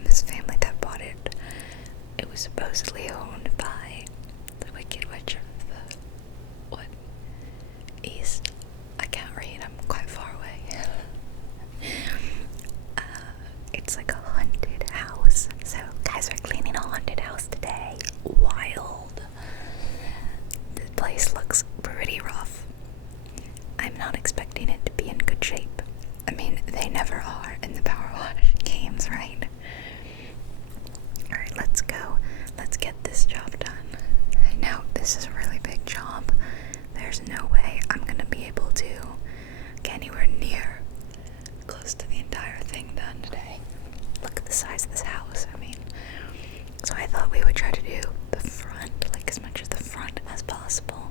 from this family that bought it. It was supposedly owned by the Wicked Witch of the, what? East? I can't read, I'm quite far away. It's like a haunted house. So, guys, we're cleaning a haunted house today. Wild. This place looks pretty rough. I'm not expecting it to be in good shape. I mean, they never are in the PowerWash games, right? Alright, let's go. Let's get this job done. Now, this is a really big job. There's no way I'm gonna be able to get anywhere near close to the entire thing done today. Look at the size of this house, I mean. So I thought we would try to do the front, like as much of the front as possible.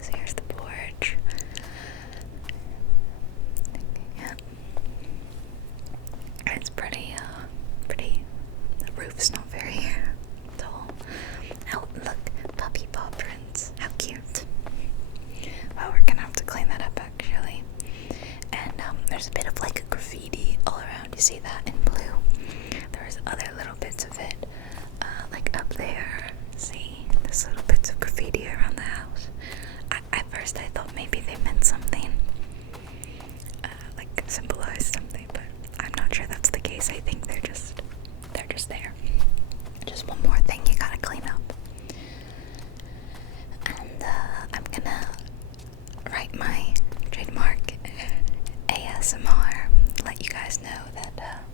So here's the porch. Yeah. It's pretty, the roof's not very tall. Oh, look, puppy paw prints. How cute. Well, we're gonna have to clean that up actually. And there's a bit of like graffiti all around. You see that in blue? There's other little bits of it, like up there. See, there's little bits of graffiti around the house. At first I thought maybe they meant something, like symbolized something, but I'm not sure that's the case. I think they're just there. Just one more thing you gotta clean up. And I'm gonna write my trademark ASMR. Let you guys know that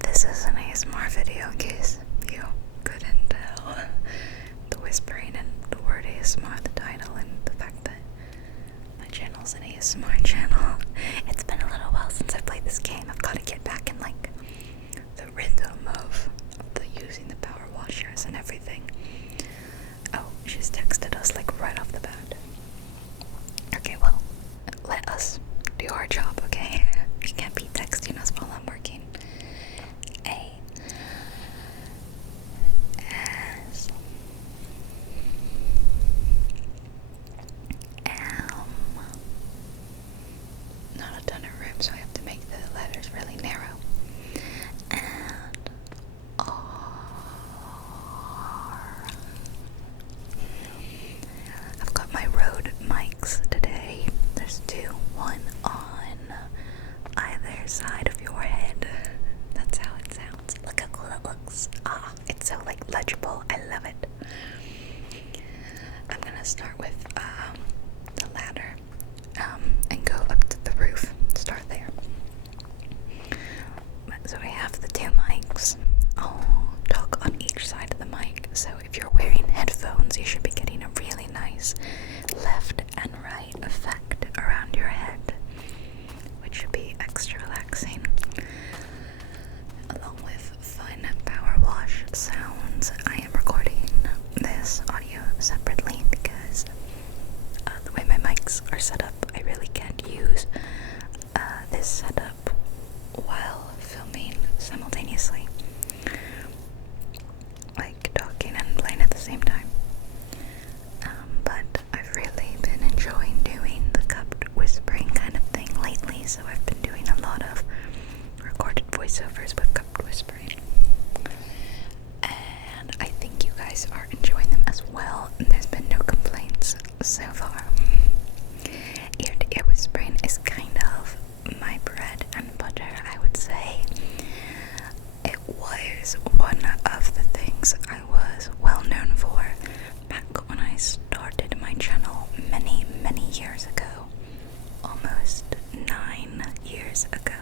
this is an ASMR video in case you couldn't tell. The whispering and the word ASMR, the title, and the fact that my channel's an ASMR channel. It's been a little while since I played this game. I've got to get back in like the rhythm of the using the power washers and everything. Oh, she's texted us like right off the bat. Okay, well, let us do our job, okay? You can't be texting us while I'm working. Not a ton of room, so I have to make the letters really narrow. And I've got my RØDE mics today. There's two, one on either side of your head. That's how it sounds. Look how cool it looks. It's so like legible. I love it. I'm gonna start with the ladder and go up to the roof. Start there. So I have the two mics. I'll talk on each side of the mic. So if you're wearing headphones, you should be getting a really nice left and right effect around your head, which should be extra relaxing, along with fun power wash sounds. I am recording this audio separately because the way my mics are set up, I really can't use this setup while filming simultaneously, like talking and playing at the same time. But I've really been enjoying doing the cupped whispering kind of thing lately, so I've been doing a lot of recorded voiceovers with cupped whispering. And I think you guys are enjoying them as well. There's been no complaints so far. Ear-to-ear whispering is kind of my bread and butter, I would say. It was one of the things I was well known for back when I started my channel many, many years ago. Almost 9 years ago.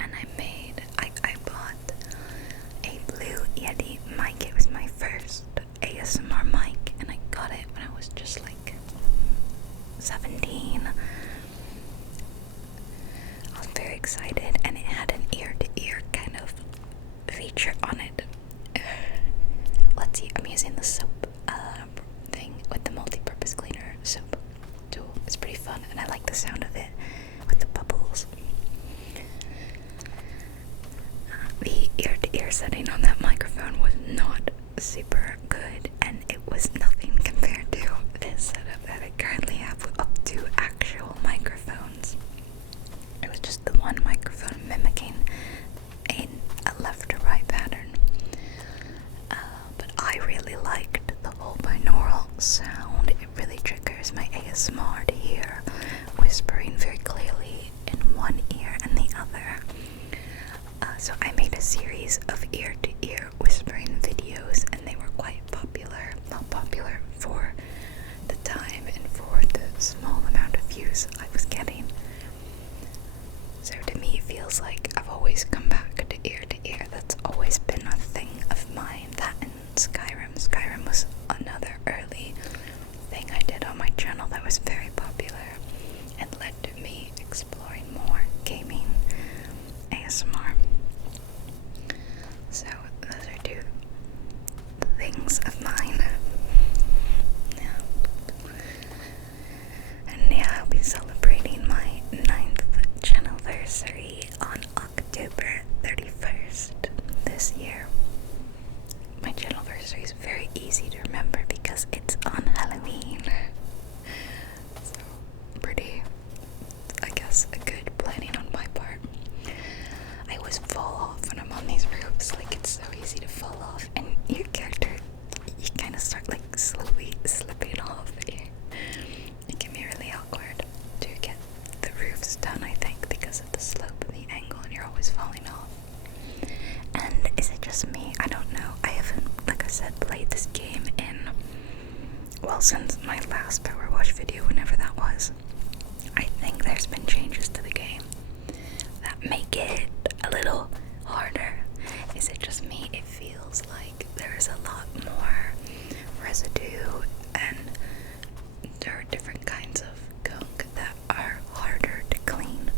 And I bought a Blue Yeti mic. It was my first ASMR mic, and I got it when I was just like 17. I was very excited, and it had an ear-to-ear kind of feature on it. Let's see, I'm using the soap thing with the multi-purpose cleaner soap tool. It's pretty fun, and I like the sound of it with the bubbles. The ear-to-ear setting on that microphone was not super good, and it was nothing compared to this setup that I currently have up to actual microphones. It was just the one microphone mimicking So I made a series of ear-to-ear whispering videos, and they were quite popular. Not popular for the time and for the small amount of views I was getting. So to me, it feels like I've always come back to ear-to-ear. That's always been a thing of mine. That and Skyrim. Skyrim was another early thing I did on my channel that was very popular and led to me exploring more gaming ASMR. So those are two things of mine. Yeah. And yeah, I'll be celebrating my 9th channelversary on October 31st this year. My channelversary is very easy to remember because it's on Halloween. So pretty, I guess, a good planning on my part. I always fall off when I'm on these roofs. Like, it's so easy to fall off, and your character, you kind of start like slowly slipping off. It can be really awkward to get the roofs done, I think, because of the slope and the angle, and you're always falling off. And is it just me? I don't know. I haven't, like I said, played this game in, well, since my last PowerWash video, whenever that was. I think there's been changes to the game that make it a little harder. Is it just me? It feels like there's a lot more residue, and there are different kinds of gunk that are harder to clean.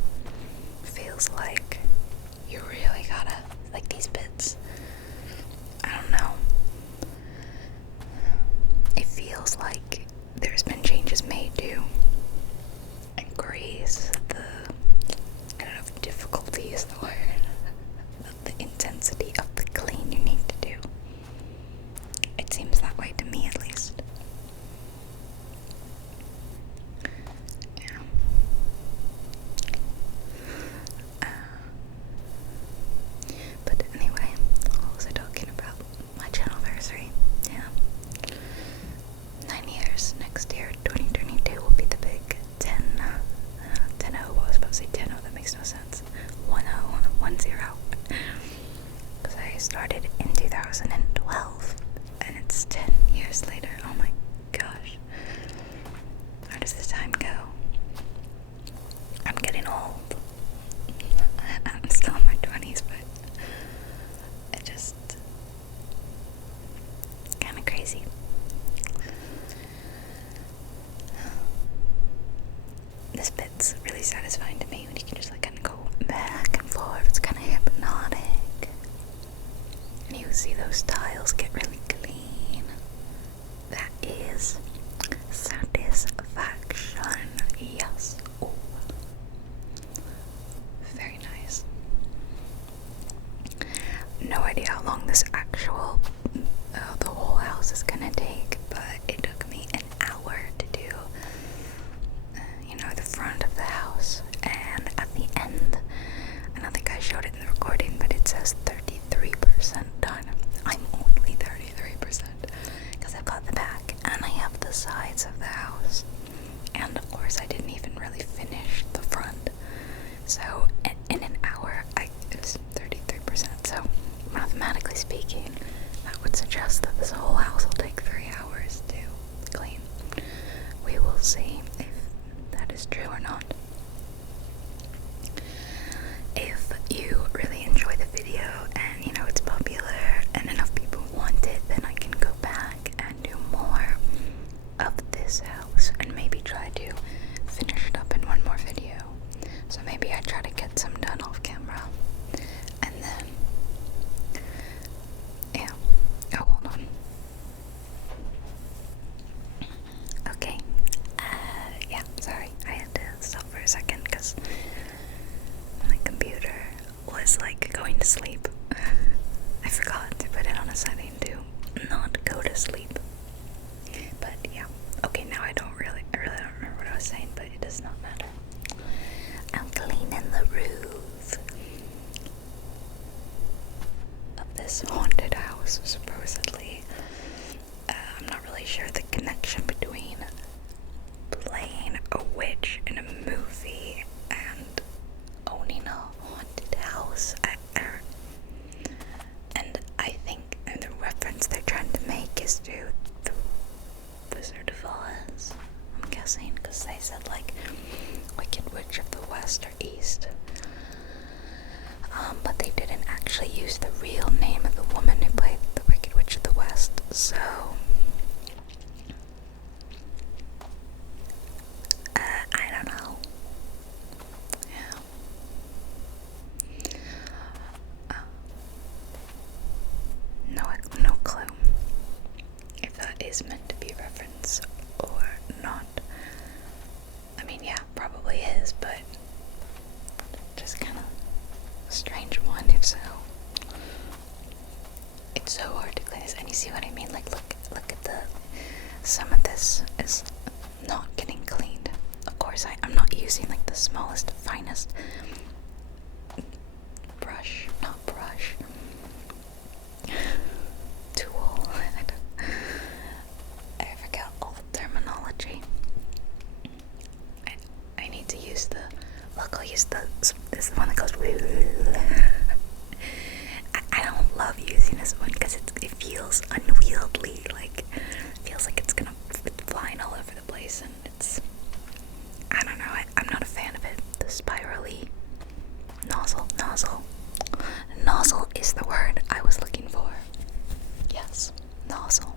Feels like you really gotta, like these bits, I don't know. It feels like there's been changes made to increase the, I don't know if difficulty is the word, the intensity of the clean you need to do. It seems that way to me, at least. Yeah. But anyway, what was I talking about? My channelversary. Yeah. 9 years. Next year, 2022, will be the big 10-0. Well, I was about to say 10-0, that makes no sense. 1-0, 1-0. Because I started in 2012, and it's 10 years later. Oh my gosh. Where does this time go? I'm getting old. I'm still in my 20s, but it just kind of crazy. This bit's really satisfying to me when you can just like kind of go back and forth. It's kind of hypnotic, and you see those tiles get really clean. That is satisfaction. Yes. Oh, very nice. No idea how long this actual the whole house is gonna take, but it took me an hour to do the front of the house, and at the end, I don't think I showed it in the recording, but it says 33% done. I'm only 33% because I've got the back and I have the sides of the house, and of course I didn't even really finish the front. So in an hour it was 33%. So mathematically speaking, that would suggest that this whole house will take 3 hours to clean. We will see if that is true or not. If you really enjoy the video and it's popular and enough people want it, then I can go back and do more of this house and maybe try to finish it up in one more video. So maybe I try to get some done off camera, and then yeah. Oh, hold on. Okay. Yeah, sorry. I had to stop for a second because my computer was like going to sleep. I forgot to put it on a setting to not go to sleep. But yeah. Okay, now I really don't remember what I was saying, but it does not matter. I'm cleaning the roof of this haunted house, supposedly. I'm not really sure the connection between playing a witch in a movie and owning a haunted house. use the real name of the woman who played the Wicked Witch of the West, so I don't know. Yeah. No clue if that is meant to be a reference or not. I mean, yeah, probably is, but just kind of a strange one if so. It's so hard to clean this, and you see what I mean? Like, look at some of this is not getting cleaned. Of course, I'm not using like the smallest, finest tool. I forget all the terminology. I need to use the, look, I'll use this one that goes I don't love using this one because it feels unwieldy, like, it feels like it's flying all over the place, and it's, I don't know, I'm not a fan of it. The spirally nozzle is the word I was looking for. Yes, nozzle.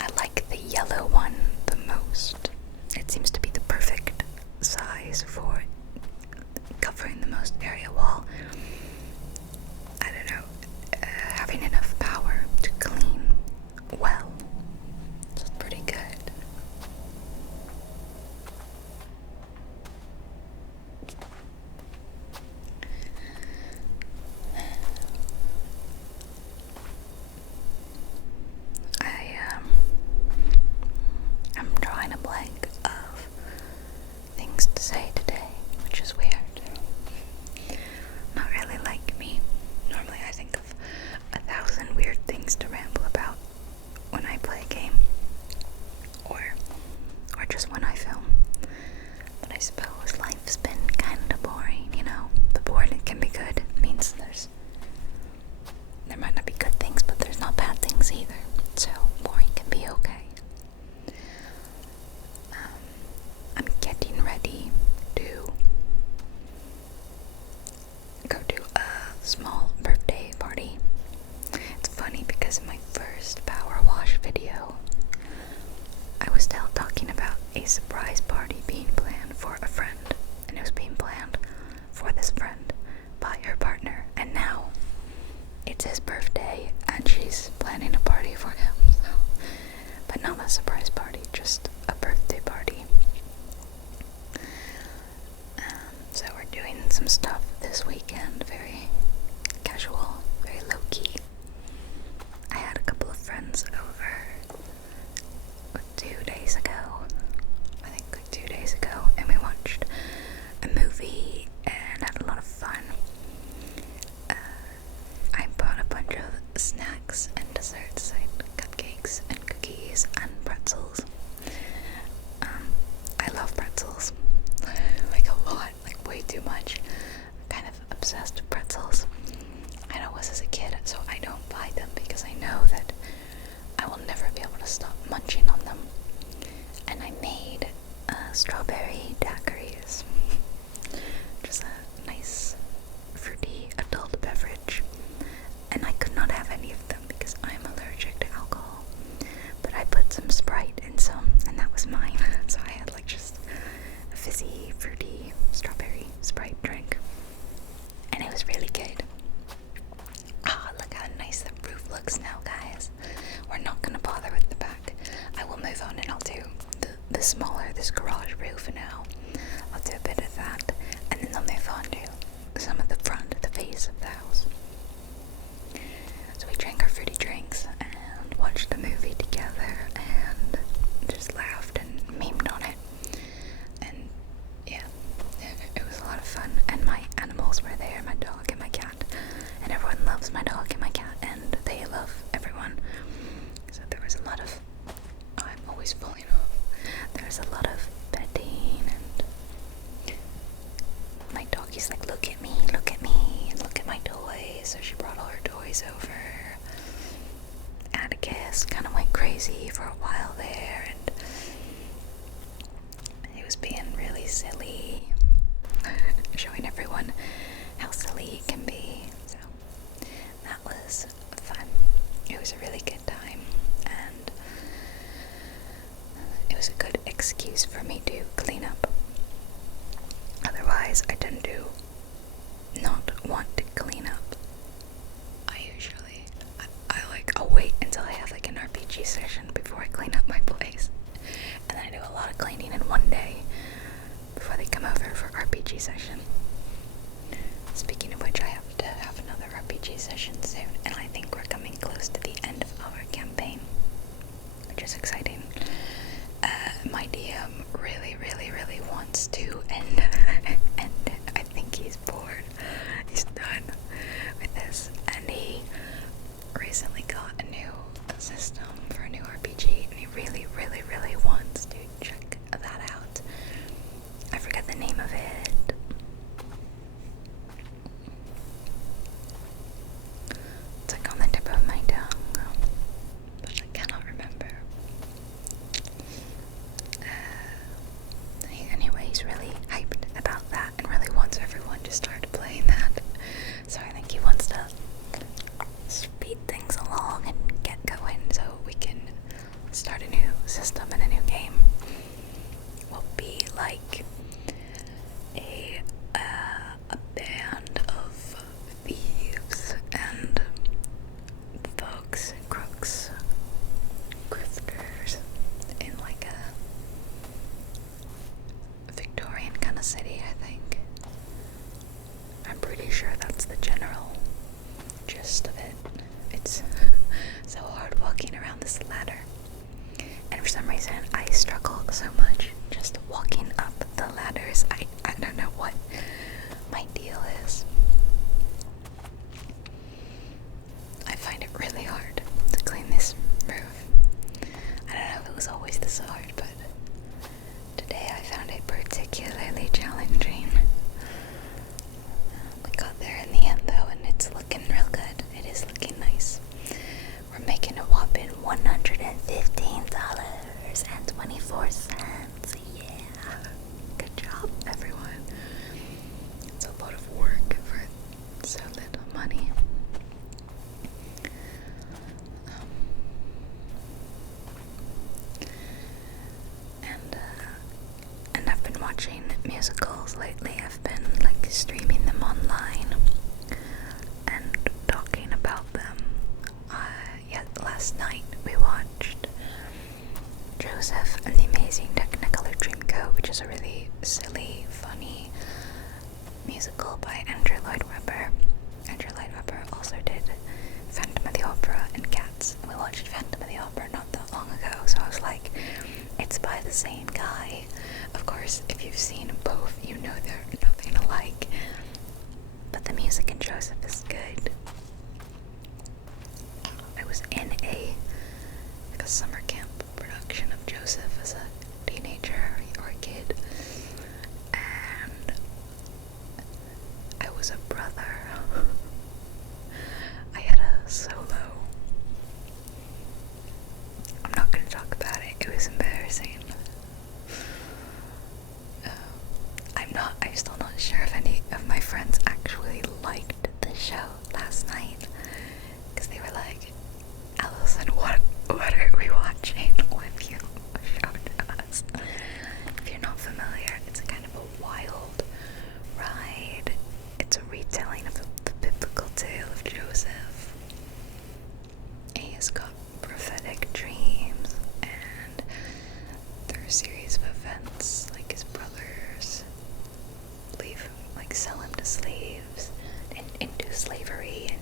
I like the yellow one the most. It seems to be the perfect size for covering the most area while, I don't know, having enough power to clean well. It's pretty good. I'm drawing a blank of things to say today, which is weird. Not really like me. Normally I think of 1,000 weird things to ramble about when I play a game, or just when I film. But I suppose life's been kinda boring, you know. The boring can be good. It means there might not be good things, but there's not bad things either. So boring can be okay. I'm getting ready to go to a small birthday party. It's funny because in my first PowerWash video, I was talking about a surprise party being planned for a friend, and it was being planned for this friend by her partner, and now it's his birthday and she's planning a party for him. So, but not a surprise party, just a birthday party. So we're doing some stuff this weekend, very casual, very low-key. I had a couple of friends over 2 days ago, I think like 2 days ago, and we watched a movie and had a lot of fun. I bought a bunch of snacks and desserts, like cupcakes and cookies and pretzels. I love pretzels, like a lot, like way too much. I'm kind of obsessed with pretzels. I was as a kid, so I don't buy them because I know that I will never be able to stop munching on them. And I made strawberry daiquiris, just a nice fruity adult beverage, and I could not have any of them because I'm allergic to alcohol, but I put some Sprite in some, and that was mine. So I had like just a fizzy, fruity strawberry Sprite drink, and it was really good. Look how nice the roof looks now, guys. We're not gonna bother with the back. I will move on and I'll do this garage roof now. I'll do a bit of that, and then I'll move on to some of the front, the face of the house. So we drank our fruity drinks and watched the movie together and just laughed and memed on it. And yeah, it was a lot of fun. And my animals were there, my dog and my cat. And everyone loves my dog and my cat, and they love everyone. So there was a lot of, I'm always falling off. There was a lot of petting, and my doggy's like, look at me, and look at my toys. So she brought all her toys over. Atticus kind of went crazy for a while there, and he was being really silly, showing everyone jolly it can be. So that was fun. It was a really good time, and it was a good excuse for me to clean up. Otherwise, I tend to not want to clean up. I'll wait until I have like an RPG session before I clean up my place. And then I do a lot of cleaning in one day before they come over for RPG session. Speaking of which, I have to have another RPG session soon, and I think we're coming close to the end of our campaign, which is exciting. My DM really wants to end it. I think he's bored. He's done with this, and he recently got a new system for a new RPG, and he really wants to check that out. I forget the name of it. It's like on the tip of my tongue, but I cannot remember. Anyway, he's really hyped about that and really wants everyone to start playing that. So I think he wants to speed things along and get going so we can start a new system and a new game. We'll be like a band of thieves and thugs, crooks, grifters in like a Victorian kind of city, I think. I'm pretty sure that's the general gist of it. It's so hard walking around this ladder, and for some reason I struggle so much just walking up the ladders. I don't know what my deal is. I find it really hard to clean this roof. I don't know if it was always this hard, but today I found it particularly challenging. We got there in the end though, and it's looking real good. It is looking nice. We're making a whopping $115.24. Yeah. Good job, everyone. It's a lot of work for so little money. And I've been watching musicals lately. I've been like streaming them online and talking about them. Last night we watched Joseph and the Amazing Technicolor Dreamcoat, which is a really silly, funny musical by Andrew Lloyd Webber. Andrew Lloyd Webber also did Phantom of the Opera and Cats. We watched Phantom of the Opera not that long ago, so I was like, it's by the same guy. Of course, if you've seen both, you know they're nothing alike. But the music in Joseph is good. I was in a summer camp production of Joseph as a teenager or a kid, and I was a brother. I had a solo. I'm not going to talk about it. It was embarrassing. I'm still not sure if any of my friends actually liked the show last night, because they were like, Allison, what are we watching? What have you showed us? If you're not familiar, it's a kind of a wild ride. It's a retelling of the biblical tale of Joseph. He has got prophetic dreams, and through a series of events, like his brothers sell him to slaves and into slavery,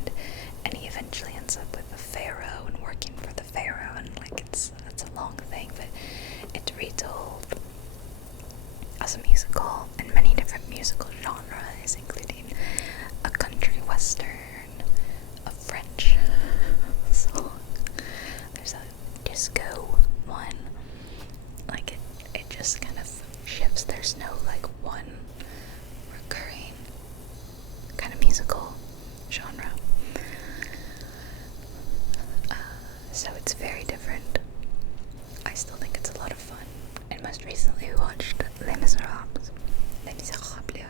and he eventually ends up with the pharaoh and working for the pharaoh, and it's a long thing, but it's retold as a musical in many different musical genres, including a country western, a French song, there's a disco one. It just kind of shifts. There's no one recurring kind of musical genre. So it's very different. I still think it's a lot of fun. And most recently we watched Les Miserables. Les Miserables.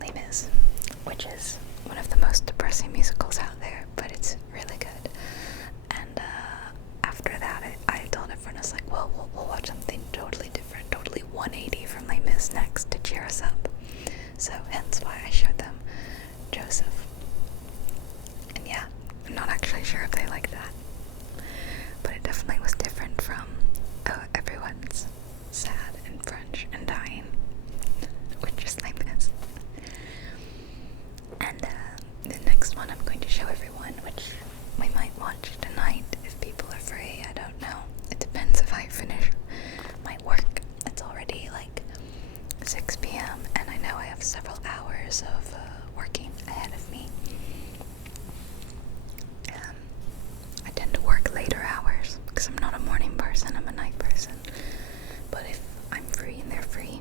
Les Mis, so hence why I showed them Joseph. And yeah, I'm not actually sure if they like that, but it definitely was different from, oh, everyone's sad and French and dying, which is like this. And the next one I'm going to show everyone, which we might watch tonight if people are free. I don't know. It depends if I finish my work. It's already like 6 p.m. and I know I have several hours of working ahead of me. I tend to work later hours because I'm not a morning person, I'm a night person. But if I'm free and they're free,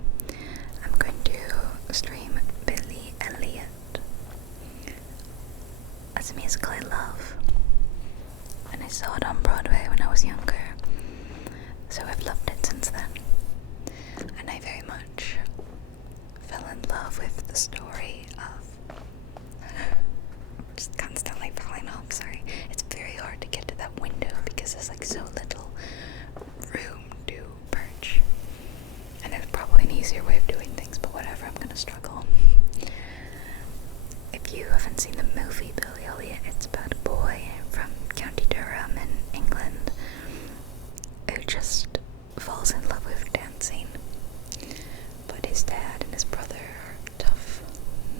I'm going to stream Billy Elliot. That's a musical I love, and I saw it on Broadway when I was younger, so I've loved it since then. And I very much fell in love with the story of just constantly falling off, sorry. It's very hard to get to that window because there's like so little room to perch. And there's probably an easier way of doing things, but whatever, I'm gonna struggle. If you haven't seen the movie Billy Elliot, it's about a boy from County Durham in England who just falls in love with dancing. But his dad and his brother are tough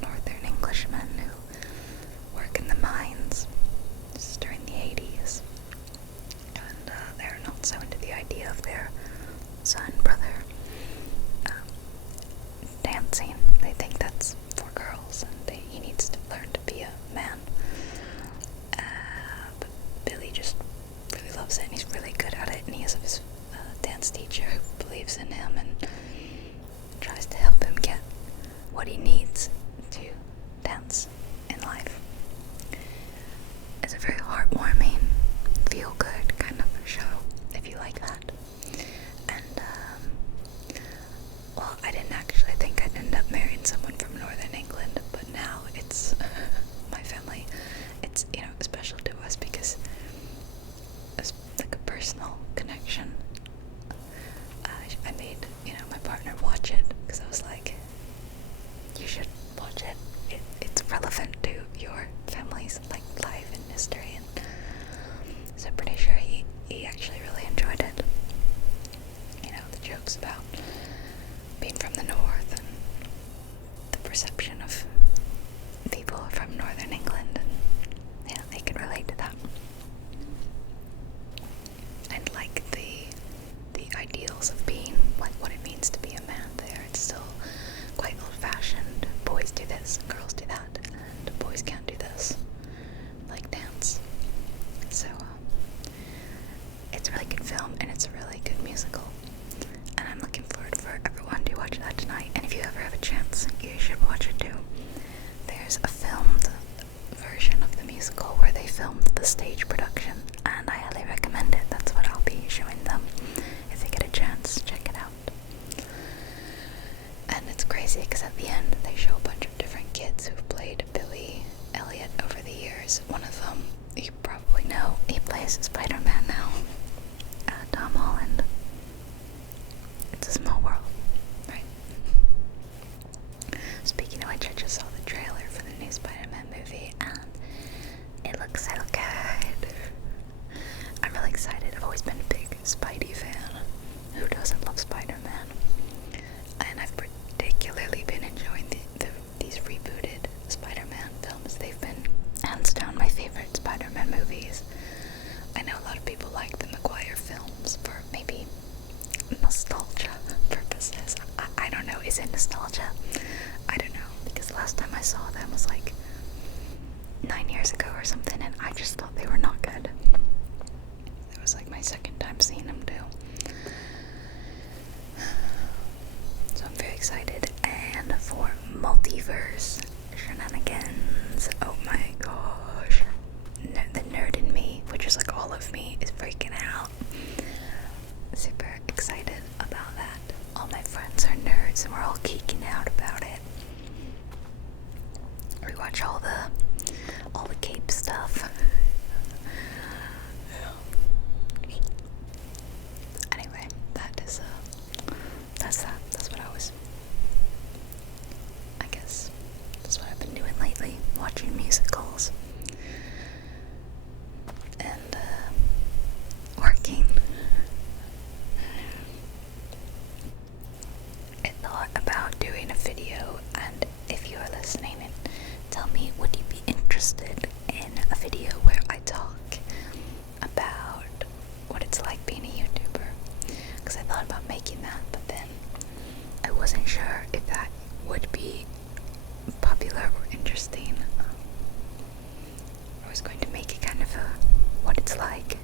northern Englishmen who work in the mines. This is during the 80s. And they're not so into the idea of their son, brother, dancing. They think that's for girls and he needs to learn to be a man. But Billy just really loves it and he's really good at it, and he has his dance teacher who believes in him and tries to help him get what he needs to dance in life. It's a very heartwarming, feel-good kind of show, if you like that. And, well, I didn't actually think I'd end up marrying someone from Northern England, but now it's my family. It's, you know, special to us because it's like a personal connection. I made, you know, my partner watch it because I was like, you should watch it. It's relevant to your family's like life and history, and so I'm pretty sure he actually really enjoyed it. You know, the jokes about being from the north and the perception of people from northern England, and yeah, they can relate to that. And like the ideals of being, like what it means to be a man there, it's still quite old-fashioned. Boys do this, girls do that, and boys can't do this, like dance. So it's a really good film and it's a really good musical, and I'm looking forward for everyone to watch that tonight. And if you ever have a chance, you should watch it too. There's a filmed version of the musical where they filmed the stage production, and I highly recommend it. That's what I'll be showing them if they get a chance. Check it out. And it's crazy because at the end they show a bunch of different kids who've played Billy Elliot over the years. One of them, you probably know, he plays Spider-Man now. Tom Holland. It's a small world, right? Speaking of which, I just saw the trailer for the new Spider-Man movie, and it looks so good. I'm really excited. I've always been a big Spidey fan. Who doesn't love Spider-Man? And I've particularly been enjoying these rebooted Spider-Man films. They've been hands down my favorite Spider-Man movies. I know a lot of people like the Maguire films for maybe nostalgia purposes. I don't know, is it nostalgia? I don't know, because the last time I saw them was like 9 years ago or something, and I just thought they were not good. It was like my second time seeing them too. So I'm very excited. And for multiverse shenanigans, oh my gosh, the nerd in me, which is like all of me, is freaking out. Super excited about that. All my friends are nerds and we're all geeking out about it. We watch all the cape stuff. Anyway, that's what I was, I guess, watching musicals and working. I thought about doing a video, and if you are listening, and tell me, would you be interested in a video where I talk about what it's like being a YouTuber? Because I thought about making that, but then I wasn't sure if that would be popular or interesting. I was going to make it kind of a what it's like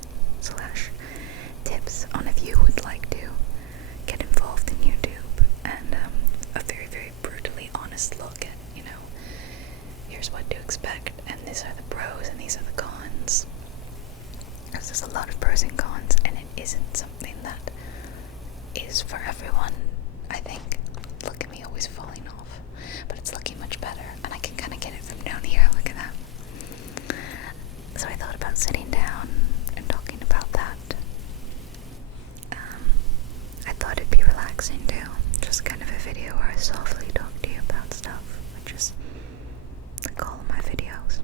/ tips on if you would like to get involved in YouTube, and a very, very brutally honest look at, here's what to expect, and these are the pros and these are the cons. Because there's a lot of pros and cons, and it isn't something that is for everyone, I think. Look at me always falling off, but it's looking much better, and I can kind of get it from down here. Look at that. So I thought about sitting down and talking about that. I thought it'd be relaxing too, just kind of a video where I softly talk to you about stuff, which is like all of my videos.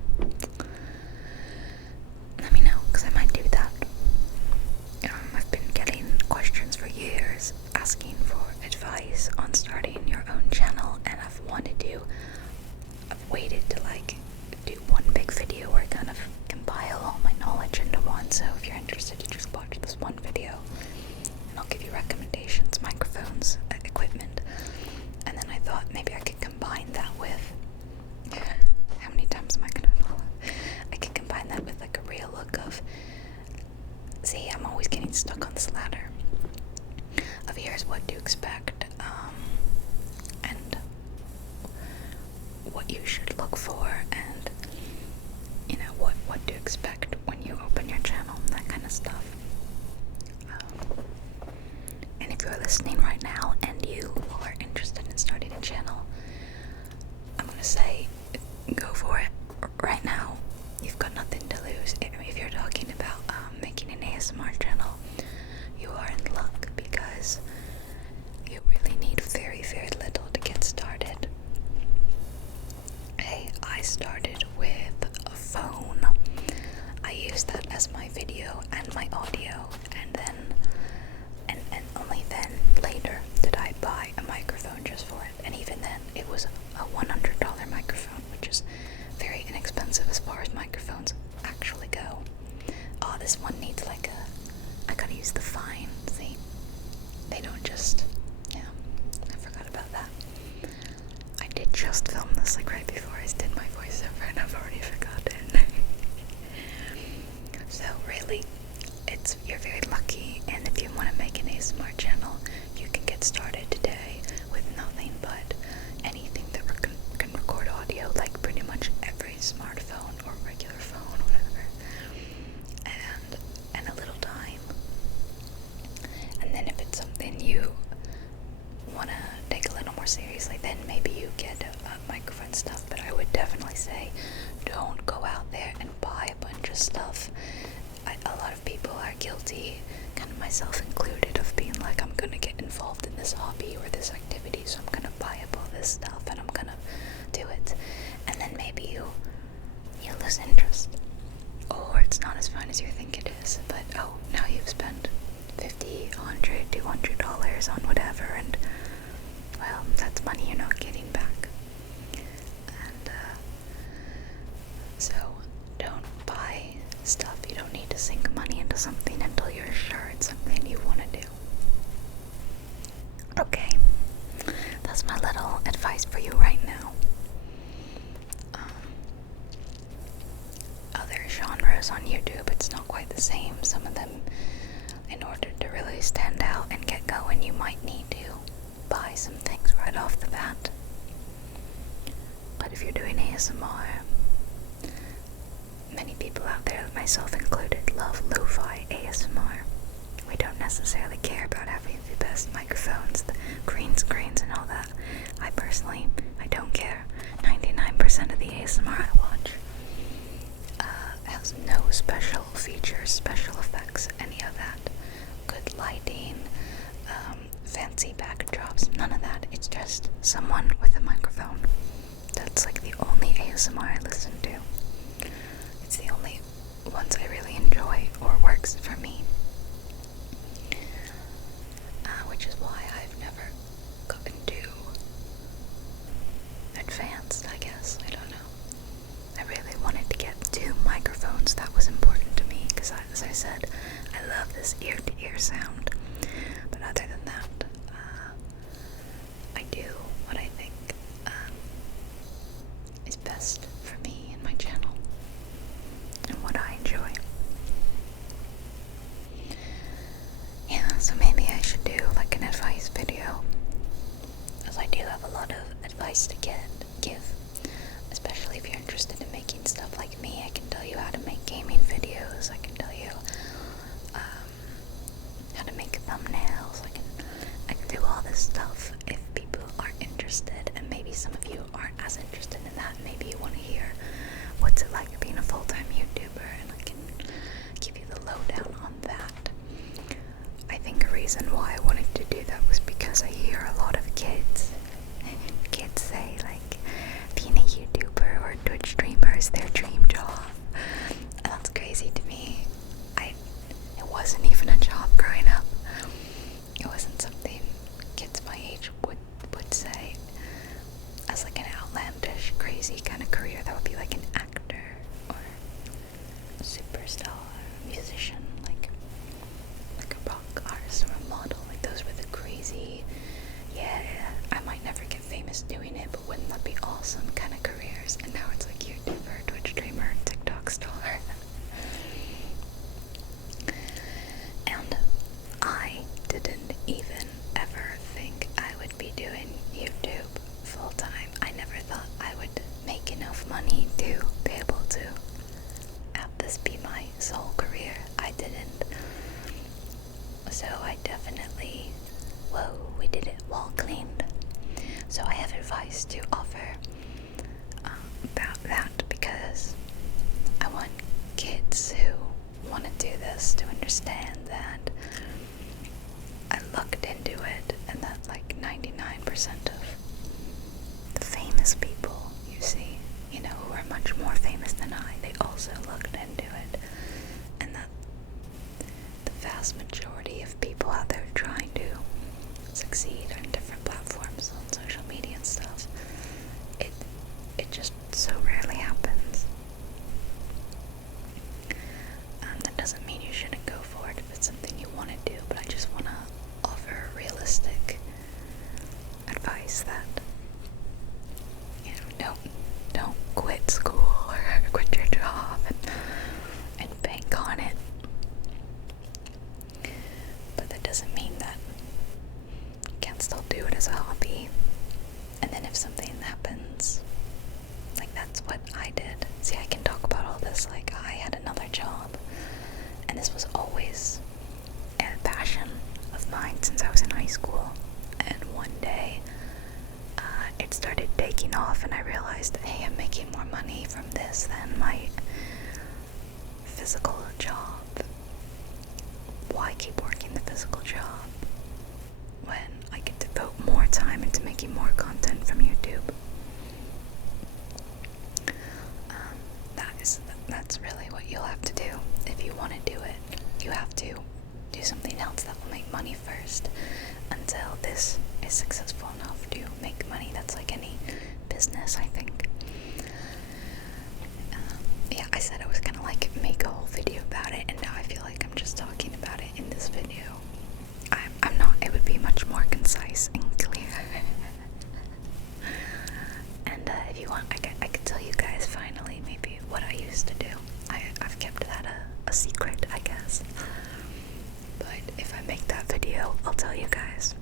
Let me know, because I might do that. I've been getting questions for years asking for advice on starting your own channel, and I've waited to do one big video where I kind of compile all my knowledge into one. So if you're interested, you just watch this one video and I'll give you recommendations, microphones, equipment, and then I thought maybe I could combine that with how many times am I gonna I could combine that with like a real look of, see, I'm always getting stuck on this ladder of here's what to expect, and what you should look for, and what to expect when you open your channel, that kind of stuff. And if you're listening right now and you are interested in starting a channel, I'm gonna say go for it right now. You've got nothing to lose. If you're talking about making an ASMR channel, you are in luck, because you really need very, very little to get started. I started with a phone. I used that as my video and my audio, and only then later did I buy a microphone just for it. And even then, it was a $100 microphone, which is very inexpensive as far as microphones actually go. Oh, this one needs I gotta use the fine, see? They don't just, I forgot about that. I did just film this right before I did my voiceover, and I've already forgotten. So really, you're very lucky, and if you want to make an ASMR channel, you can get started today with nothing but anything that can record audio, like pretty much every smartphone or regular phone, whatever, and a little time. And then if it's something you want to take a little more seriously, then maybe you get microphone stuff. But I would definitely say don't go out there and buy a bunch of stuff. A lot of people are guilty, kind of myself included, of being like, I'm gonna get involved in this hobby or this activity, so I'm gonna buy up all this stuff and I'm gonna do it, and then maybe you lose interest, or it's not as fun as you think it is. But now you've spent $50, $100, $200 on whatever, and well, that's money you're not getting back. And so don't buy stuff. You don't need to sink money into something until you're sure it's something you want to do. Okay, that's my little advice for you right now. Other genres on YouTube, it's not quite the same. Some of them, in order to really stand out and get going, you might need to buy some things right off the bat. But if you're doing ASMR, many people out there, myself included, love lo-fi ASMR. We don't necessarily care about having the best microphones, the green screens and all that. I don't care. 99% of the ASMR I watch has no special features, special effects, any of that. Good lighting, fancy backdrops, none of that. It's just someone with a microphone. That's the only ASMR ASMR I listen to. It's the only ones I really enjoy or works for me. Which is why I've never gotten too advanced, I guess. I don't know. I really wanted to get 2 microphones. That was important to me because, as I said, I love this ear-to-ear sound. But other than that, I do what I think is best for me and my channel and what I enjoy. Yeah, so maybe I should do like an advice video, as I do have a lot of advice to give, especially if you're interested in making stuff like me. I can tell you how to make gaming videos, I can tell you how to make thumbnails, I can do all this stuff if people are interested, and maybe some of you aren't as interested in that. Maybe you want to hear what's it like being a full-time YouTuber, and I can give you the lowdown on that. I think a reason why I wanted to do that was because I hear a lot of kids say like being a YouTuber or a Twitch streamer is their dream job. And that's crazy to me. It wasn't even a job growing up. It wasn't something kids my age would say as like an outlandish, crazy kind of career. That would be like an actor or a superstar, musician, like a rock artist or a model. Like those were the crazy, yeah, I might never get famous doing it, but wouldn't that be awesome kind of careers? And now it's like YouTuber, Twitch streamer, TikTok star. And I didn't even ever think I would be doing YouTube full time. I never thought I would make enough money to be able to have this be my sole career. I didn't. So I definitely, we did it wall cleaned. So I have advice to offer about that, because I want kids who want to do this to understand that I looked into it, and that like 99% of the famous people you see, who are much more famous than I, they also looked into it, and that the vast majority of people out there trying to succeed on different platforms on social media and stuff, it just so rarely happens. That doesn't mean you shouldn't go for it if it's something you want to do, but I just want to offer realistic advice that, don't quit school or quit your job and bank on it. But that doesn't mean that you can't still do it as a hobby. And then if something happens, like that's what I did. See, I can talk about all this like I had another job, and this was always a passion of mine since I was in high school. And one day it started taking off, and I realized, hey, I'm making more money from this than my physical job. Why keep working the physical job when I can devote more time into making more content from YouTube? That's really what you'll have to do if you want to do it. You have to do something else that will make money first until this is successful enough to make money. That's like any business, I think. Yeah, I said I was gonna like make a whole video about it, and now I feel like I'm just talking about it in this video. I'm not. It would be much more concise and clear. And if you want, I could tell you guys finally maybe what I used to do. I've kept that a secret, I guess. But if I make that video, I'll tell you guys.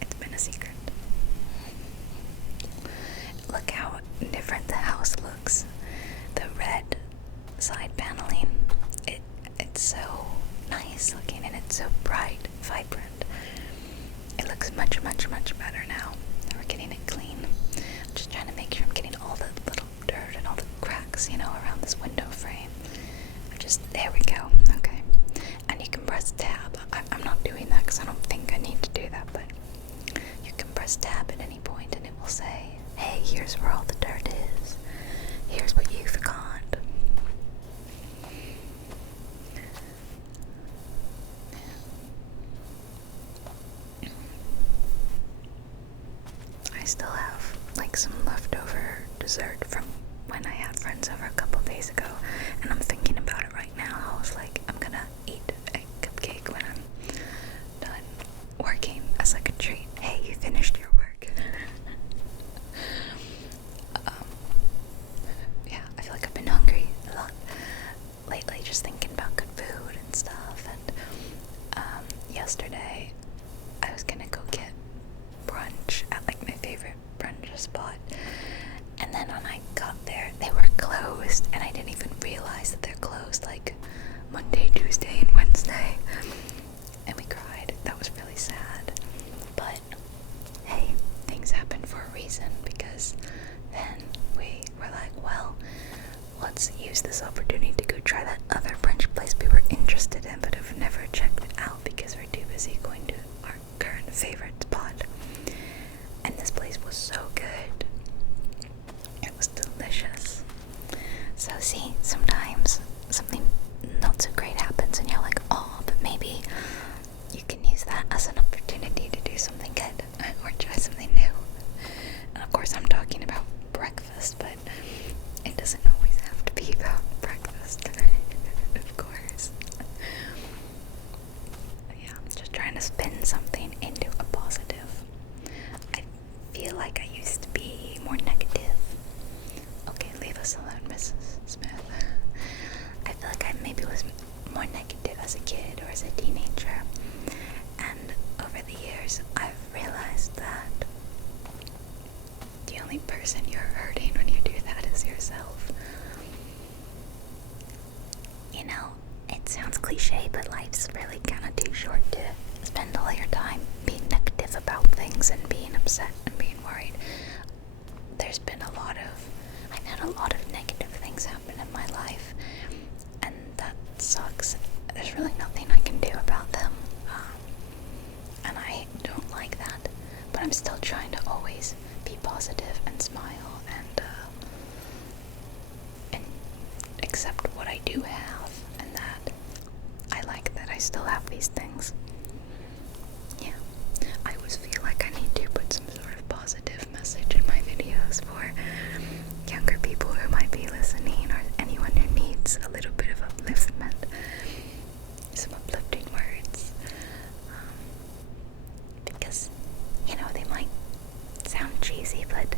It's been a secret. Look how different the house looks. The red side paneling, it's so nice looking, and it's so bright, vibrant. It looks much, much, much better now. We're getting it clean. I'm just trying to make sure I'm getting all the little dirt and all the cracks, around this window frame. There we go. Okay. And you can press tab. I'm not doing that because I don't think I need to do that, but you can press tab at any point and it will say, hey, here's where all the dirt is. Here's what you forgot. I still have like some leftover dessert from when I had friends over a couple days ago, and I'm thinking about it right now. I was like, I'm gonna eat a cupcake when I'm done working as like a treat. Hey, you finished your work. Yeah, I feel like I've been hungry a lot lately, just thinking about good food and stuff. And yesterday I was gonna go get brunch at like my favorite brunch spot, and then when I got there they were closed, and I didn't even realize that they're closed like Monday, Tuesday, and Wednesday, and we cried. That was really sad, but hey, things happen for a reason, because then we were like, well, let's use this opportunity to go try that other brunch place we were interested in but have never checked out because we're too busy going to our current favorite spot. And this place was so good. It was delicious. So see, sometimes something not so great happens and you're like, oh, but maybe you can use that as an opportunity to do something good or try something new. And of course I'm talking about breakfast, but it doesn't always have to be about breakfast. Of course. Yeah, just trying to spin something into a positive. I feel like I used to be more negative. Okay, leave us alone, Mrs. Smith. I feel like I maybe was more negative as a kid or as a teenager. And over the years, I've realized that the only person you're hurting when you do that is yourself. You know, it sounds cliche, but life's really kind of too short to spend all your time being negative about things and being upset and being worried. I've had a lot of negative things happen in my life, and that sucks. There's really nothing I can do about them, and I don't like that, but I'm still trying to always be positive and smile and accept what I do have, and that I like that I still have these things. Yeah, I always feel like I need to put some sort of positive message in my videos for younger people who might be listening, or anyone who needs a little bit of upliftment, some uplifting words, because, you know, they might sound cheesy, but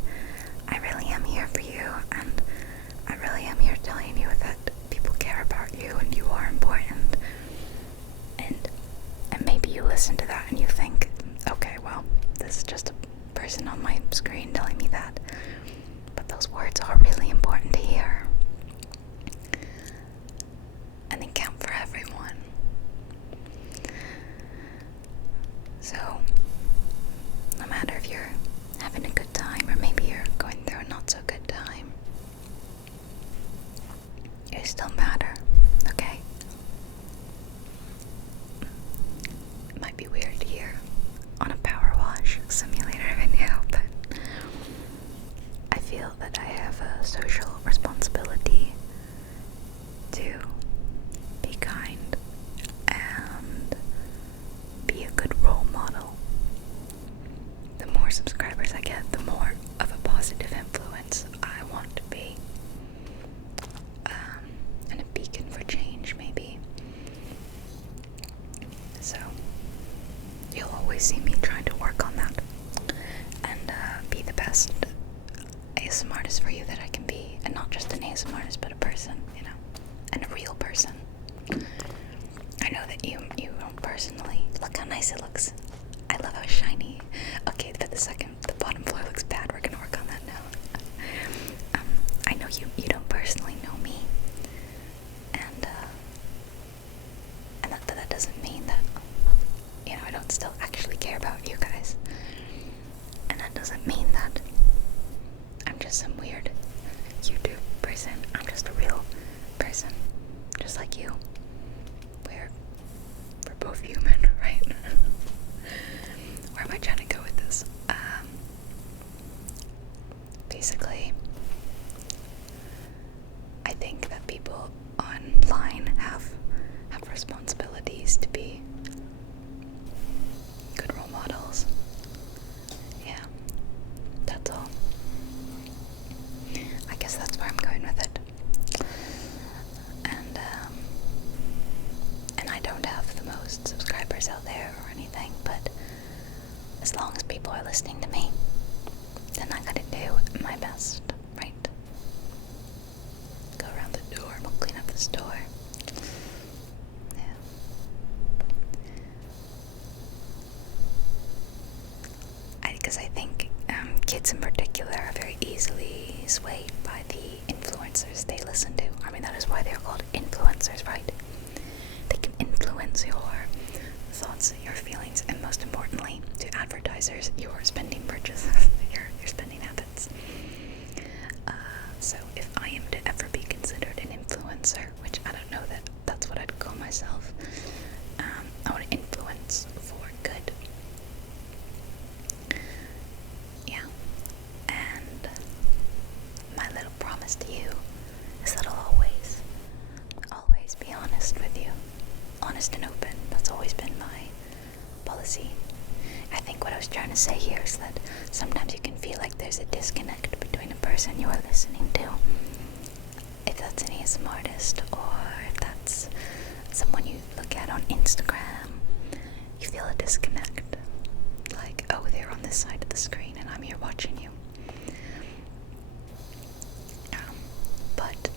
I really am here for you, and I really am here telling you that people care about you and you are important. And maybe you listen to that and you think, okay, well, this is just a person on my screen telling me that, but those words are really important to hear, and they count for everyone. So no matter if you're having a good time or maybe you're going through a not so good time, you still matter, okay? It might be weird here on a PowerWash Simulator video, but I feel that I have a social responsibility to be kind and be a good role model. The more subscribers I get, the more of a positive influence I want to be, and a beacon for change, maybe. So you'll always see me trying to work on that and be the best ASMR artist for you that I can be, and not just an ASMR artist, but a person, you know, and a real person. I know that you don't personally. Look how nice it looks. I love how shiny. Okay, but the bottom floor looks bad. We're gonna work on that now. I know you don't personally know me, and that doesn't mean that, you know, I don't still actually care about you guys, and that doesn't mean that I'm just some weird YouTube person. I'm just a real person, just like you. We're both human, right? Where am I trying to go with this? basically, I think that people online have responsibilities to be good role models. Yeah, that's all. I guess that's where I'm going with it. And I don't have the most subscribers out there or anything, but as long as people are listening to me, then I gotta do my best, right? Go around the door, we'll clean up this door. Yeah. Because I think kids in particular are very easily swayed by the influencers they listen to. I mean, that is why they're called influencers, right? They can influence your thoughts, your feelings, and most importantly, to advertisers, your spending purchases, your spending habits. So if I am to ever be considered an influencer, which I don't know that that's what I'd call myself, I want to influence for good. Yeah. And my little promise to you is that I'll always be honest with you. Honest and open. That's always been my policy. I think what I was trying to say here is that sometimes you can feel like there's a disconnect between a person you are listening to, if that's an ASMR artist, or if that's someone you look at on Instagram. You feel a disconnect. Like, oh, they're on this side of the screen and I'm here watching you. But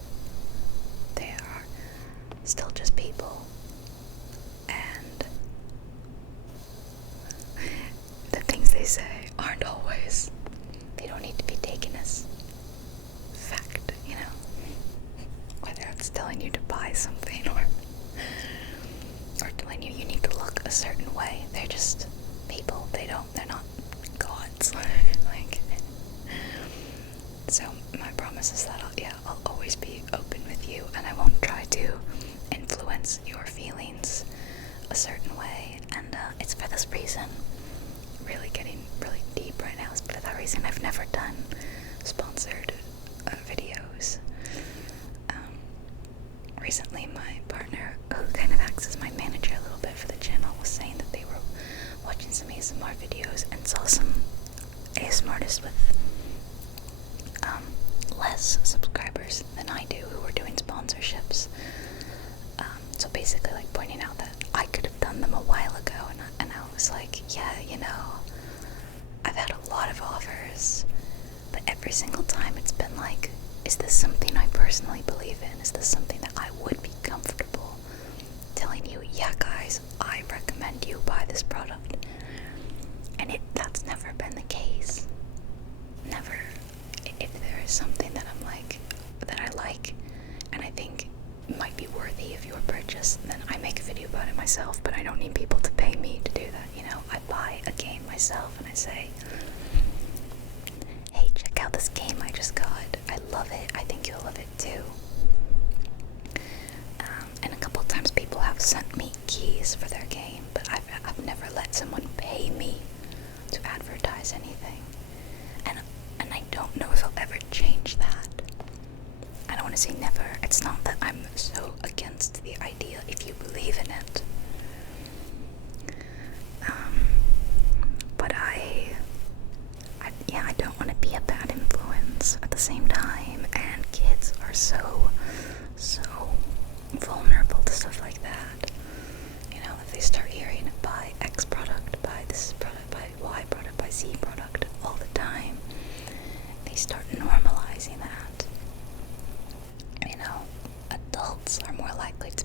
they are still just people, and the things they say aren't always, they don't need to be taken as fact, you know, whether it's telling you to buy something or telling you need to look a certain way. They're just people. They're not gods. Like, so my promise is that I'll always be open with you, and I won't try to influence your feelings a certain way. And it's for this reason, really getting really deep right now, it's for that reason I've never done sponsored videos. Recently my partner, who kind of acts as my manager a little bit for the channel, was saying that they were watching some ASMR videos and saw some ASMR artists with less subscribers than I do who were doing sponsorships. So basically, like, pointing out that I could have done them a while ago, and I was like, yeah, you know, I've had a lot of offers, but every single time it's been like, is this something I personally believe in? Is this something that I would be comfortable telling you, yeah guys, I recommend you buy this product? And that's never been the case. Never. If there is something that I'm like, that I like, and I think might be worthy of your purchase, then I make a video about it myself, but I don't need people to pay me to do that, you know? I buy a game myself and I say, hey, check out this game I just got. I love it. I think you'll love it too. And a couple of times people have sent me keys for their game, but I've never let someone pay me to advertise anything. And I don't know if I'll ever change that. I don't want to say never. It's not that I'm so against the idea if you believe in it. But I don't want to be a bad influence at the same time, and kids are so vulnerable to stuff like that. You know, if they start hearing buy X product, buy this product, buy Y product, buy Z product all the time, they start normalizing that. You know, adults are more likely to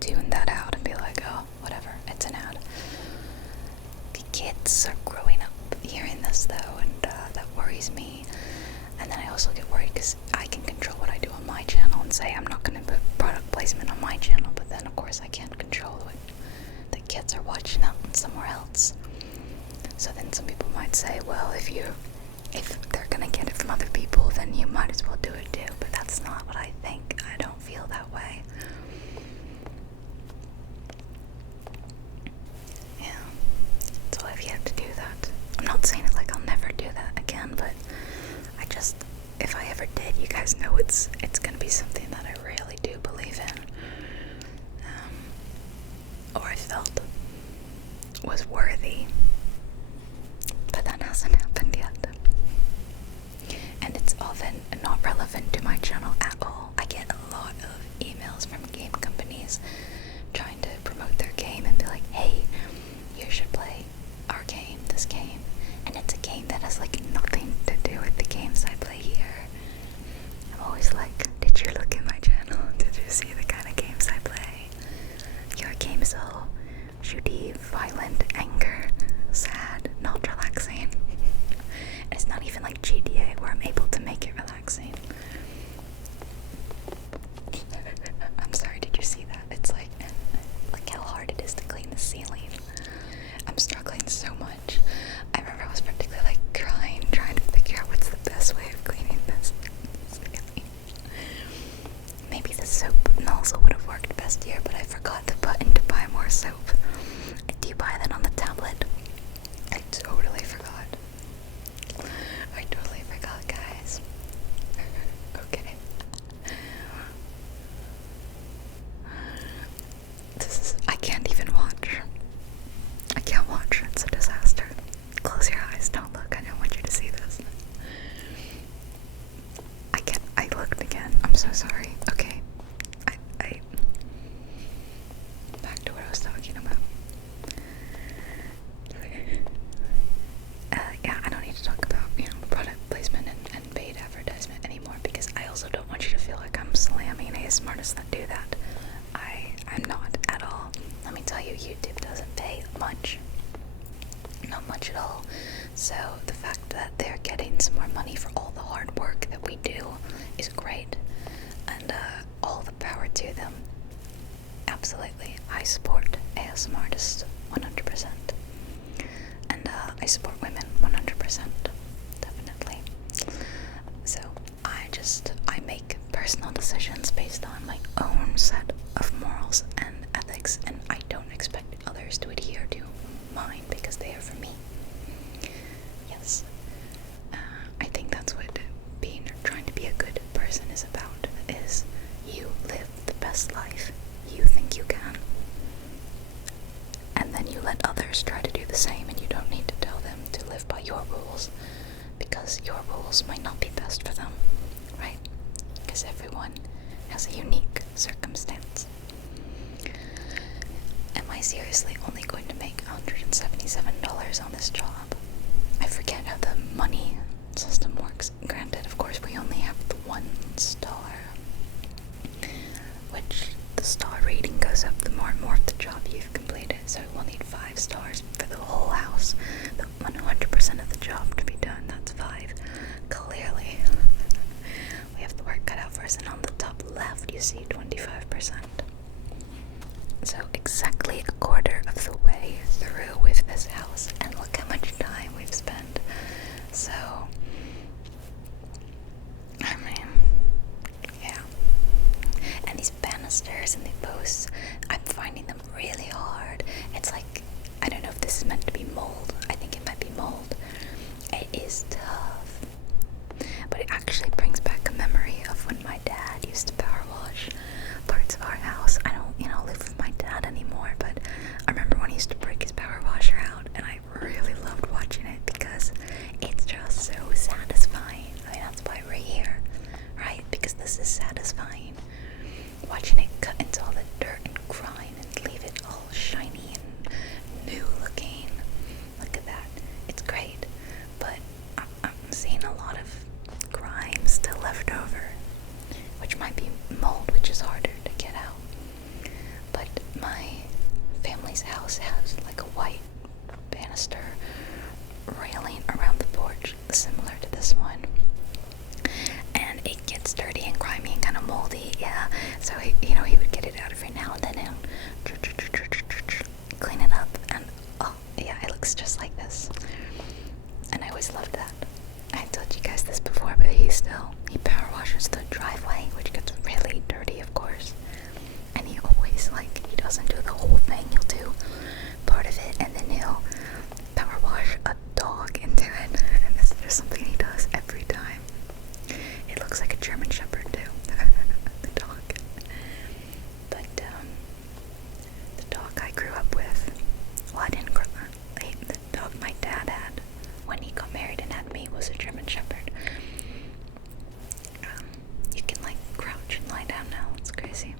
tune that out and be like, oh, whatever, it's an ad. The kids are growing up hearing this though, and that worries me. And then I also get worried because I can control what I do on my channel and say I'm not going to put product placement on my channel, but then of course I can't control what the kids are watching that one somewhere else. So then some people might say, well, if they're gonna get it from other people, then you might as well do it too. But that's not what I think. I don't feel that way. Yeah. So I've yet to do that. I'm not saying it like I'll never do that again, but I just ever did, you guys know it's gonna be something that I really do believe in, or I felt was worthy, but that hasn't happened yet. And it's often not relevant to my channel at all. I get a lot of emails from game companies trying to promote their game and be like, hey, you should play our game, this game. And it's a game that has like nothing to do with the games I play here. I'm always like, did you look at my channel? Did you see the kind of games I play? Your game is all shooty, violent, anger, sad, not relaxing. And it's not even like GTA where I'm able to make it relaxing. I'm sorry, did you see that? It's like how hard it is to clean the ceiling. I'm struggling so much. I remember I was particularly like crying, trying to figure out what's the best way of cleaning this ceiling. Maybe the soap nozzle would have worked best here, but I forgot the button to buy more soap. Do you buy that on the tablet? I totally forgot. I totally forgot, guys. Okay. I can't even watch. I can't watch. It's a disaster. Close your eyes. Don't look. I don't want you to see this. I looked again. I'm so sorry. Okay. Back to what I was talking about. Yeah, I don't need to talk about, product placement and paid advertisement anymore, because I also don't want you to feel like I'm slamming ASMR artists that do that. I'm not at all. Let me tell you, YouTube doesn't pay much. Not much at all. So the fact that they're getting some more money for all the hard work that we do is great. And all the power to them. Absolutely. I support ASMR artists 100%. And I support women 100%. Definitely. So I make personal decisions based on my own set of morals and ethics, and I don't expect others to adhere to mine because they are for me. Yes. I think that's what trying to be a good person is about, is you live the best life you think you can. And then you let others try to do the same, and you don't need to tell them to live by your rules, because your rules might not be best for them, right? Because everyone has a unique circumstance. Am I seriously only going to make $177 on this job? I forget how the money system works. Granted, of course, we only have the 1 star, which the star rating goes up the more and more of the job you've completed, so we'll need 5 stars for the whole house. The 100% of the job to be done, that's 5. Clearly, we have the work cut out for us, and on the top left you see 25%. So exactly a quarter of the way through with this house, and look how much time we've spent. So, I mean, yeah. And these banisters and the posts, I'm finding them really hard. It's like, I don't know if this is meant to be mold. I think it might be mold. It is tough. But it actually brings back a memory of when my dad used to power wash parts of our house. I don't, live with my dad anymore, but I remember when he used to break his power washer out, and I really loved watching it because it's just so satisfying. I mean, that's why we're here, right? Because this is satisfying. Watching it cut into all the dirt and grime and leave it all shiny and new looking. Look at that. It's great. But I'm seeing a lot of grime still left over, which might be mold, which is harder to get out. But my family's house has like a white banister railing around the porch, similar to this one. And it gets dirty and grimy and kind of moldy, yeah. So he would get it out every now and then and clean it up, and oh yeah, it looks just like this. And I always loved that. I told you guys this before, but he power washes the driveway, which gets really dirty, of course. And he always, he doesn't do the whole thing. He'll do part of it, and then he'll power wash a dog into it. And it's just something he does every time. It looks German Shepherd too. The dog. But the dog I grew up with, well, I didn't grow up. The dog my dad had when he got married and had me was a German Shepherd. You can like crouch and lie down now. It's crazy.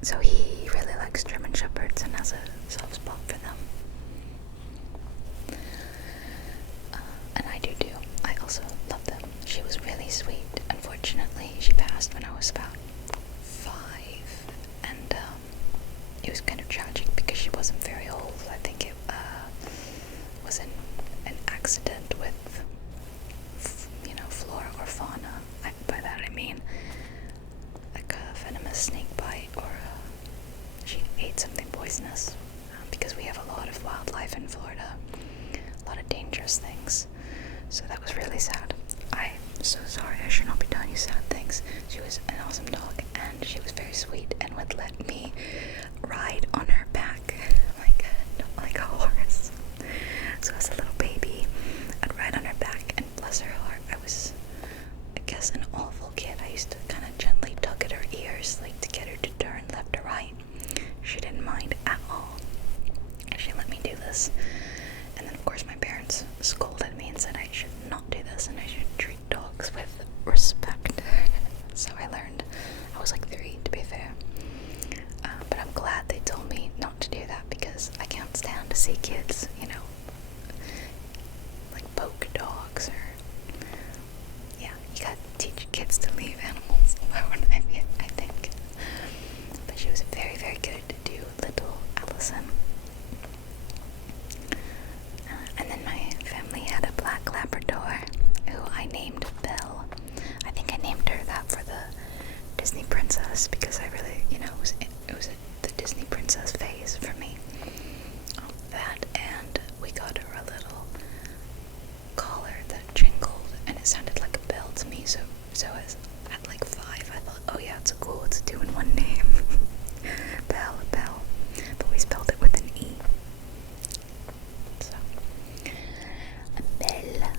So he really likes German Shepherds and has a soft spot for them. And I do too. I also love them. She was really sweet. Unfortunately, she passed when I was about 5, and it was kind of tragic because she wasn't very old. I think it was an accident with, flora or fauna. By that I mean like a venomous snake bite, or she ate something poisonous, because we have a lot of wildlife in Florida, a lot of dangerous things. So that was really sad. I'm so sorry, I should not be telling you sad things. She was an awesome dog, and she was very sweet and would let me ride on her back like a horse. So as a little baby, I'd ride on her back, and bless her heart, I was, I guess, an awful kid. I used to kind of gently tug at her ears, like to get her to turn left or right. She didn't mind at all, and she let me do this. And then of course my parents scolded me and said I should not do this and I should treat dogs with respect. So I learned. I was like 3, to be fair. But I'm glad they told me not to do that, because I can't stand to see kids, like poke dogs, or you gotta teach kids to leave animals alone, I think. But she was very, very good to do little Allison. And then my family had a black Labrador who I named Belle. I think I named her that for the Disney princess, because I really, it was the Disney princess phase for me. That, and we got her a little collar that jingled, and it sounded like a bell to me. So as at like 5, I thought, oh yeah, it's a 2-in-1 name. Belle, but we spelled it with an E. So, Belle.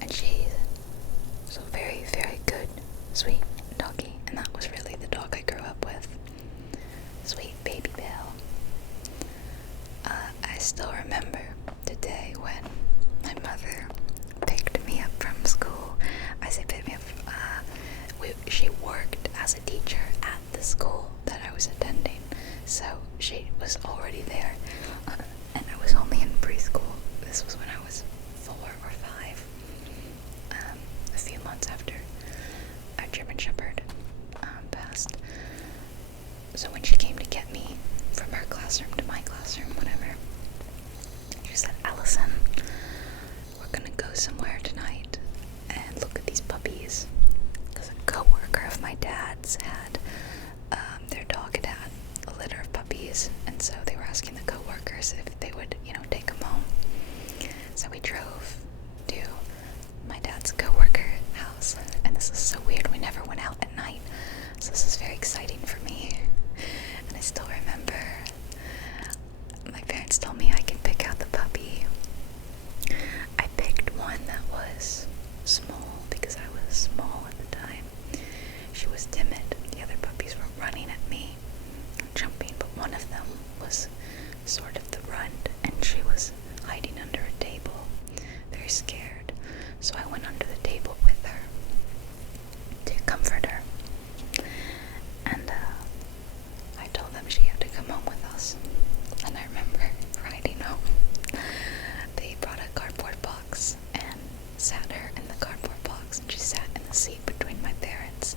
And she's so very, very good, sweet doggy, and that was really the dog I grew up with. Sweet baby Belle. I still remember the day when my mother picked me up from school. I say picked me up. She worked as a teacher at the school that I was attending, so she was already there, and I was only in preschool. This was when I was 4 or 5, a few months after our German Shepherd passed. So when she came to get me from her classroom to my classroom, whatever, she said, Allison, we're gonna go somewhere tonight and look at these puppies. Because a co-worker of my dad's had, their dog had a litter of puppies, and so they were asking the co-workers if they would, take them home. So we drove to my dad's co-worker house, and this is so weird, we never went out at night, so this is very exciting for me. And I still remember my parents told me I could pick out the puppy. I picked one that was small, because I was small at the time. She was timid. The other puppies were running at me and jumping, but one of them was sort of the runt, and she was hiding under a table, very scared. So I went under the table with her to comfort her, and I told them she had to come home with us. And I remember riding home, they brought a cardboard box and sat her in the cardboard box, and she sat in the seat between my parents,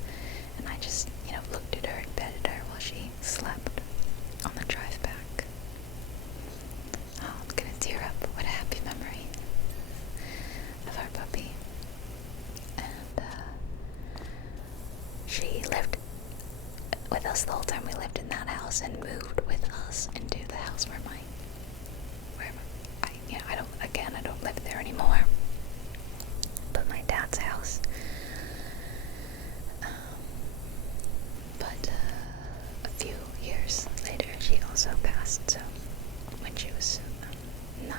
and I just, looked at her and petted her while she slept on the drive back. Oh, I'm gonna tear up. What a happy memory of our puppy. And she lived with us the whole time we lived in that house, and moved with us into the house where I don't live there anymore, but my dad's house. But a few years later, she also passed, so when she was 9.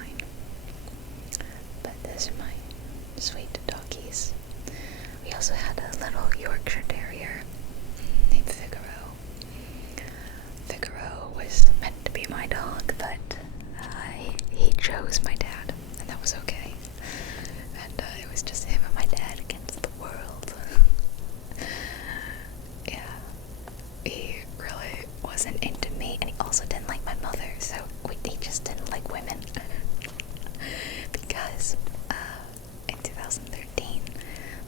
But those are my sweet doggies. We also had a little Yorkshire Terrier named Figaro. Figaro was meant to be my dog, but he chose my dad, and that was okay. And it was just him and my dad against the world. Yeah, he really wasn't into me, and he also didn't like my mother, so he just didn't like women. Because in 2013,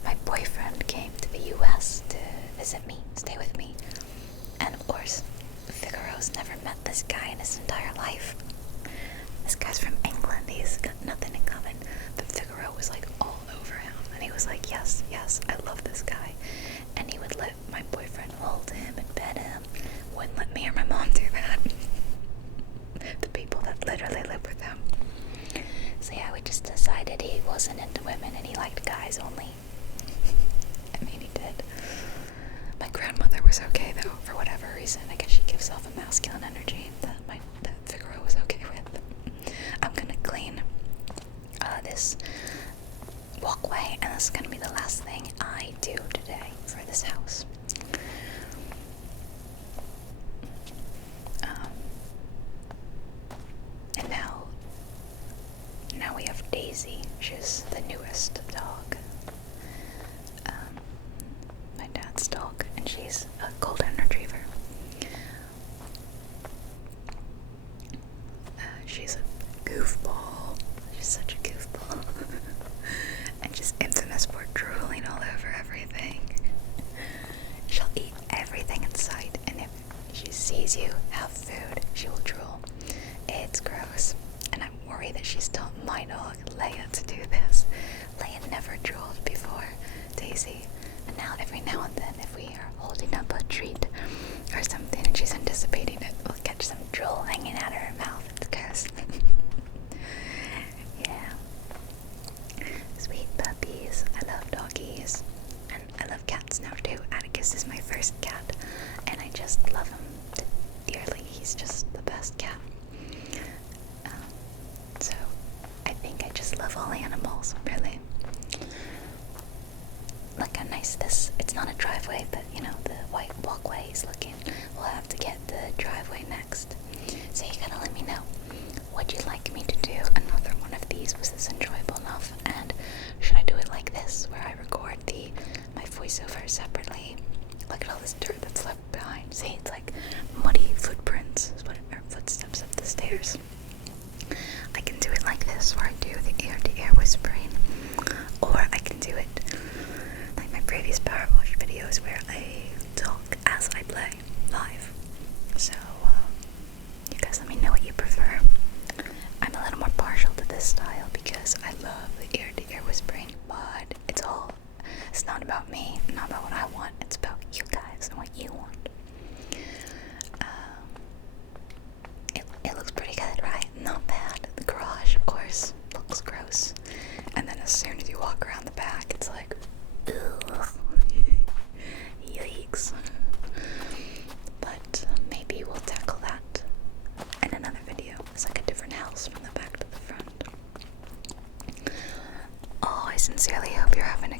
my boyfriend came to the US to visit me, stay with me, and of course, Figaro's never met this guy in his entire life. This guy's from England, he's got nothing in common, but Figaro was like all over him, and he was like, yes, I love this guy, and he would let my boyfriend hold him and pet him, wouldn't let me or my mom do that. The people that literally live with him. So yeah, we just decided he wasn't into women and he liked guys only. I mean, he did. My grandmother was okay though, for whatever reason. I guess she gives off a masculine energy that Figaro was okay with. I'm gonna clean this walkway, and this is gonna be the last thing I do today for this house. And now we have Daisy. She's the newest dog. My dad's dog, and she's a golden retriever. She's a goofball. She's such a goofball. And she's infamous for drooling all over everything. She'll eat everything in sight, and if she sees you have food, she will drool. It's gross, and I'm worried that she's taught my dog, Leia, to do this. Leia never drooled before Daisy, and now every now and then, if we are holding up a treat or something and she's anticipating it, we'll catch some drool hanging out of her mouth. It's gross. Yeah. Sweet puppies. I love doggies. And I love cats now too. Atticus is my first cat, and I just love him dearly. He's just the best cat. So I think I just love all animals, really. Look how nice this, it's not a driveway, but you know, the white walkway is looking. We'll have to get the driveway next. So you gotta let me know, would you like me to do another one of these? Was this enjoyable enough? And should I do it like this, where I record my voiceover separately? Look at all this dirt that's left behind. See, it's like muddy footprints, or footsteps up the stairs. I can do it like this, where I do the ear-to-ear whispering, or I can do it like my previous PowerWash videos, where I talk as I play live. So, you guys let me know what you prefer. I'm a little more partial to this style because I love the ear-to-ear whispering, but it's not about me, not about what I want, it's about you guys and what you want. It looks pretty good, right? Not bad. The garage, of course, looks gross. And then as soon as you walk around the back, it's like, ugh. Yikes. But maybe we'll tackle that in another video. It's like a different house from the back to the front. Oh, I sincerely hope you're having